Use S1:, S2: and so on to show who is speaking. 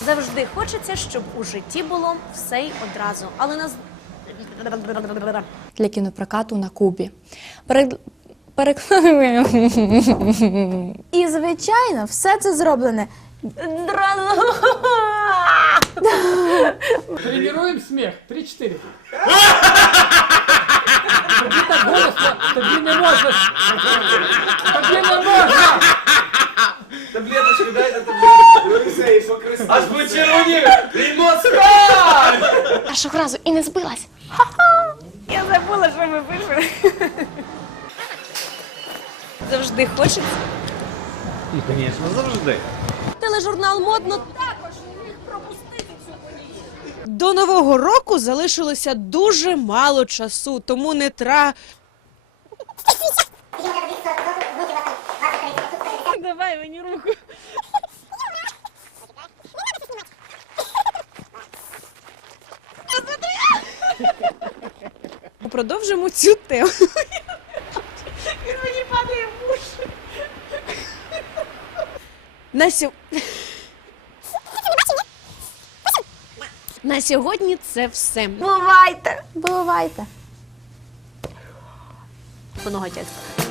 S1: Завжди хочеться, щоб у житті було все й одразу. Але нас...
S2: Для кінопрокату на Кубі.
S3: І, звичайно, все це зроблене.
S4: Тренируем смех. 3-4. Тобі так голосно, тобі не можна. Тобі не можна.
S5: Таблеточку дайте, таблеточку. Аж почервонів. Римоскаль!
S2: Першого разу і не збилась.
S1: Я забула, що ми пишемо. Завжди хочеться.
S5: Звісно, завжди.
S1: Тележурнал «Модно» також не міг пропустити цю подію.
S6: До Нового року залишилося дуже мало часу, тому не
S1: Давай мені руку.
S6: продовжимо цю тему.
S1: Він мені падає в уші.
S6: На сьогодні це все.
S1: Бувайте!
S3: Бувайте!
S1: Много тексту.